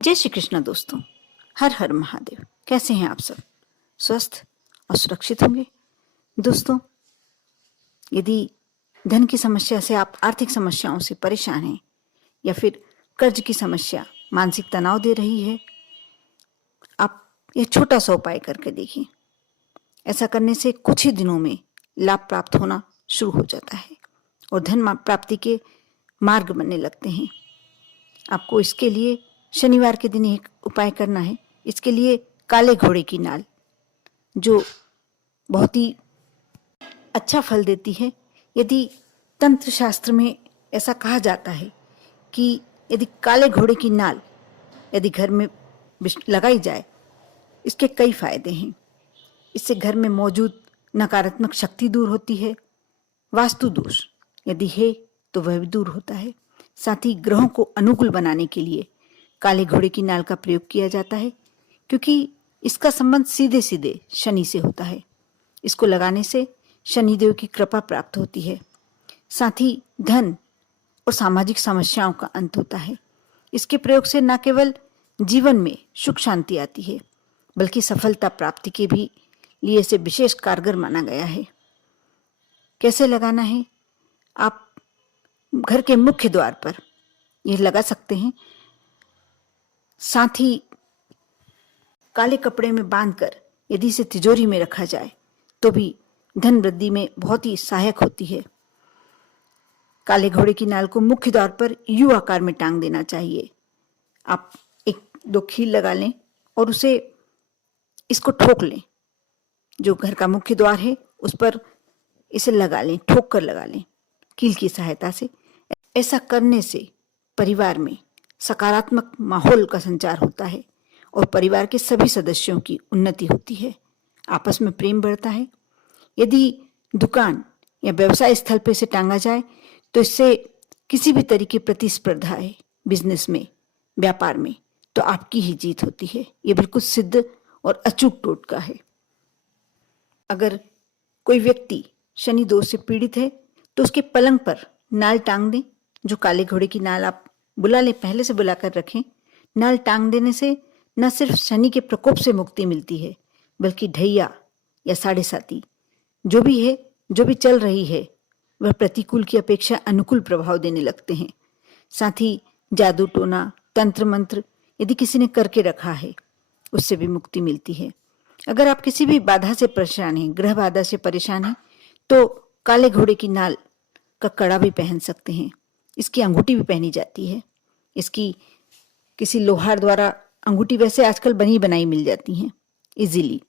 जय श्री कृष्ण दोस्तों। हर हर महादेव। कैसे हैं आप सब? स्वस्थ और सुरक्षित होंगे। दोस्तों, यदि धन की समस्या से आप आर्थिक समस्याओं से परेशान हैं या फिर कर्ज की समस्या मानसिक तनाव दे रही है, आप यह छोटा सा उपाय करके देखिए। ऐसा करने से कुछ ही दिनों में लाभ प्राप्त होना शुरू हो जाता है और धन प्राप्ति के मार्ग बनने लगते हैं। आपको इसके लिए शनिवार के दिन एक उपाय करना है। इसके लिए काले घोड़े की नाल, जो बहुत ही अच्छा फल देती है। यदि तंत्र शास्त्र में ऐसा कहा जाता है कि यदि काले घोड़े की नाल यदि घर में लगाई जाए, इसके कई फायदे हैं। इससे घर में मौजूद नकारात्मक शक्ति दूर होती है। वास्तु दोष यदि है तो वह भी दूर होता है। साथ ही ग्रहों को अनुकूल बनाने के लिए काले घोड़े की नाल का प्रयोग किया जाता है, क्योंकि इसका संबंध सीधे सीधे शनि से होता है। इसको लगाने से शनिदेव की कृपा प्राप्त होती है। साथ ही धन और सामाजिक समस्याओं का अंत होता है। इसके प्रयोग से न केवल जीवन में सुख शांति आती है, बल्कि सफलता प्राप्ति के भी लिए इसे विशेष कारगर माना गया है। कैसे लगाना है? आप घर के मुख्य द्वार पर यह लगा सकते हैं। साथ ही काले कपड़े में बांधकर यदि इसे तिजोरी में रखा जाए तो भी धन वृद्धि में बहुत ही सहायक होती है। काले घोड़े की नाल को मुख्य द्वार पर यू आकार में टांग देना चाहिए। आप एक दो खील लगा लें और इसको ठोक लें। जो घर का मुख्य द्वार है उस पर इसे लगा लें, ठोक कर लगा लें कील की सहायता से। ऐसा करने से परिवार में सकारात्मक माहौल का संचार होता है और परिवार के सभी सदस्यों की उन्नति होती है। आपस में प्रेम बढ़ता है। यदि दुकान या व्यवसाय स्थल पर इसे टांगा जाए तो इससे किसी भी तरीके प्रतिस्पर्धा है बिजनेस में, व्यापार में, तो आपकी ही जीत होती है। ये बिल्कुल सिद्ध और अचूक टोटका है। अगर कोई व्यक्ति शनि दोष से पीड़ित है तो उसके पलंग पर नाल टांग दें। जो काले घोड़े की नाल आप बुला लें, पहले से बुलाकर रखें। नाल टांग देने से न सिर्फ शनि के प्रकोप से मुक्ति मिलती है, बल्कि ढैया या साढ़े साती जो भी चल रही है, वह प्रतिकूल की अपेक्षा अनुकूल प्रभाव देने लगते हैं। साथ ही जादू टोना, तंत्र मंत्र यदि किसी ने करके रखा है, उससे भी मुक्ति मिलती है। अगर आप किसी भी बाधा से परेशान हैं, ग्रह बाधा से परेशान हैं, तो काले घोड़े की नाल का कड़ा भी पहन सकते हैं। इसकी अंगूठी भी पहनी जाती है। इसकी किसी लोहार द्वारा अंगूठी वैसे आजकल बनी बनाई मिल जाती हैं इजीली।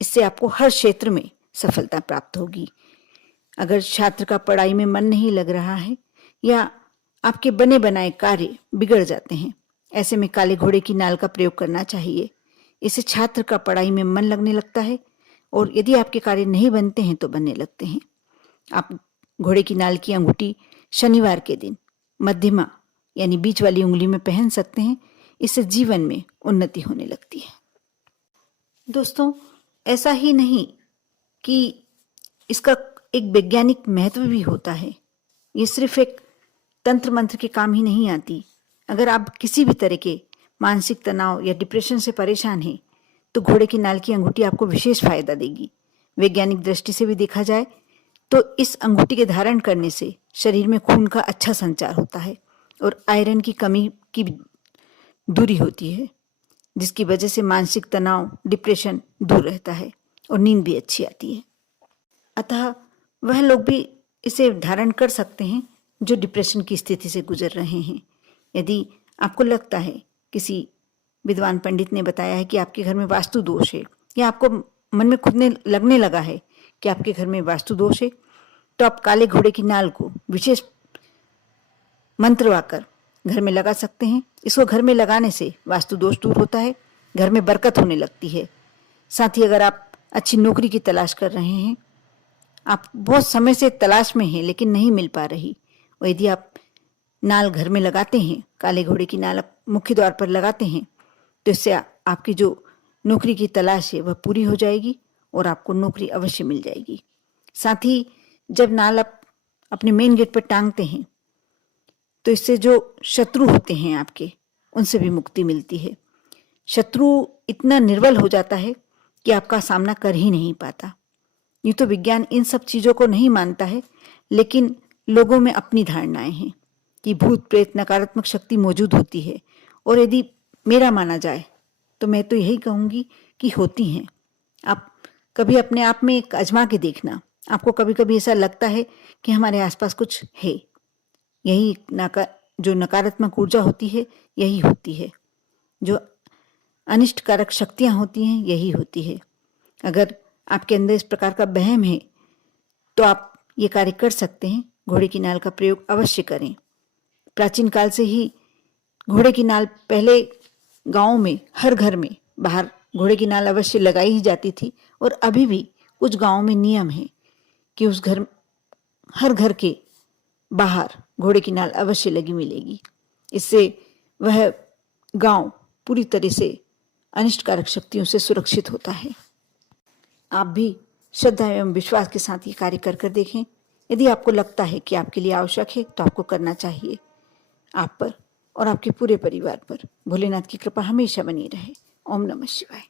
इससे आपको हर क्षेत्र में सफलता प्राप्त होगी। अगर छात्र का पढ़ाई में मन नहीं लग रहा है या आपके बने बनाए कार्य बिगड़ जाते हैं, ऐसे में काले घोड़े की नाल का प्रयोग करना चाहिए। इससे छात्र का पढ़ाई में मन लगने लगता है और यदि आपके कार्य नहीं बनते हैं तो बनने लगते हैं। आप घोड़े की नाल की अंगूठी शनिवार के दिन मध्यमा यानी बीच वाली उंगली में पहन सकते हैं। इससे जीवन में उन्नति होने लगती है। दोस्तों, ऐसा ही नहीं कि इसका एक वैज्ञानिक महत्व भी होता है। ये सिर्फ एक तंत्र मंत्र के काम ही नहीं आती। अगर आप किसी भी तरह के मानसिक तनाव या डिप्रेशन से परेशान हैं तो घोड़े की नाल की अंगूठी आपको विशेष फायदा देगी। वैज्ञानिक दृष्टि से भी देखा जाए तो इस अंगूठी के धारण करने से शरीर में खून का अच्छा संचार होता है और आयरन की कमी की दूरी होती है, जिसकी वजह से मानसिक तनाव, डिप्रेशन दूर रहता है और नींद भी अच्छी आती है। अतः वह लोग भी इसे धारण कर सकते हैं जो डिप्रेशन की स्थिति से गुजर रहे हैं। यदि आपको लगता है, किसी विद्वान पंडित ने बताया है कि आपके घर में वास्तु दोष है, या आपको मन में खुद ने लगने लगा है कि आपके घर में वास्तु दोष है, तो आप काले घोड़े की नाल को विशेष मंत्र वाकर घर में लगा सकते हैं। इसको घर में लगाने से वास्तु दोष दूर होता है, घर में बरकत होने लगती है। साथ ही अगर आप अच्छी नौकरी की तलाश कर रहे हैं, आप बहुत समय से तलाश में हैं लेकिन नहीं मिल पा रही, और यदि आप नाल घर में लगाते हैं, काले घोड़े की नाल मुख्य द्वार पर लगाते हैं, तो इससे आपकी जो नौकरी की तलाश है वह पूरी हो जाएगी और आपको नौकरी अवश्य मिल जाएगी। साथ ही जब नाल आप अपने मेन गेट पर टांगते हैं तो इससे जो शत्रु होते हैं आपके, उनसे भी मुक्ति मिलती है। शत्रु इतना निर्बल हो जाता है कि आपका सामना कर ही नहीं पाता। यूँ तो विज्ञान इन सब चीज़ों को नहीं मानता है, लेकिन लोगों में अपनी धारणाएं हैं कि भूत प्रेत नकारात्मक शक्ति मौजूद होती है, और यदि मेरा माना जाए तो मैं तो यही कहूँगी कि होती हैं। आप कभी अपने आप में एक आजमा के देखना, आपको कभी कभी ऐसा लगता है कि हमारे आसपास कुछ है। यही जो नकारात्मक ऊर्जा होती है यही होती है, जो अनिष्टकारक शक्तियाँ होती हैं यही होती है। अगर आपके अंदर इस प्रकार का वहम है तो आप ये कार्य कर सकते हैं, घोड़े की नाल का प्रयोग अवश्य करें। प्राचीन काल से ही घोड़े की नाल पहले गाँव में हर घर में बाहर घोड़े की नाल अवश्य लगाई ही जाती थी, और अभी भी कुछ गाँव में नियम है कि हर घर के बाहर घोड़े की नाल अवश्य लगी मिलेगी। इससे वह गांव पूरी तरह से अनिष्टकारक शक्तियों से सुरक्षित होता है। आप भी श्रद्धा एवं विश्वास के साथ ये कार्य कर देखें। यदि आपको लगता है कि आपके लिए आवश्यक है तो आपको करना चाहिए। आप पर और आपके पूरे परिवार पर भोलेनाथ की कृपा हमेशा बनी रहे। ओम नमः शिवाय।